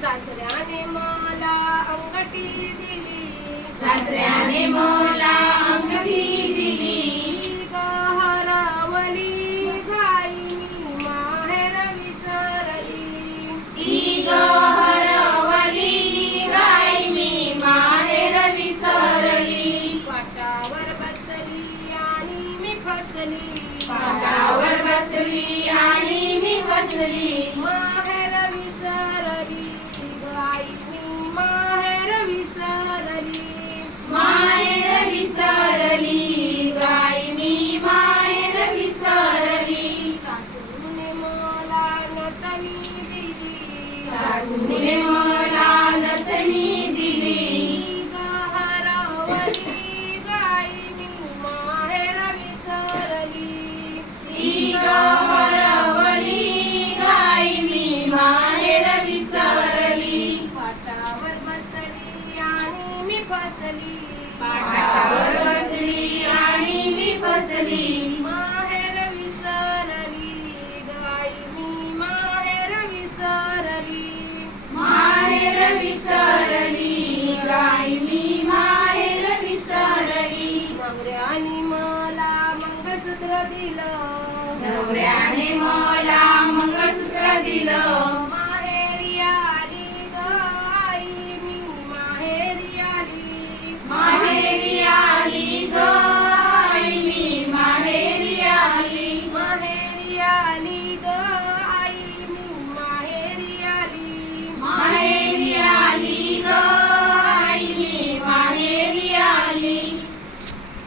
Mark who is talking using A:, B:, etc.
A: सासऱ्याने मला अंगठी दिली.
B: सासऱ्याने
A: मी फसली
B: पाटावर बसली आणि मी फसली
A: माहेर विसरली. गाई मी माहेर विसरली.
B: माहेर विसरली. गाय मी माहेर विसरली.
A: सासूने मला नतनी दिली.
B: सासूने मला नतनी दिली. पाटावर बसली आणि मी फसली
A: माहेर विसरली. गाई मी माहेर विसरली.
B: माहेर विसरली. गाय मी माहेर विसरली.
A: नवऱ्याने मला मंगळसूत्र दिलं.
B: नवऱ्याने मला मंगळसूत्र दिलं.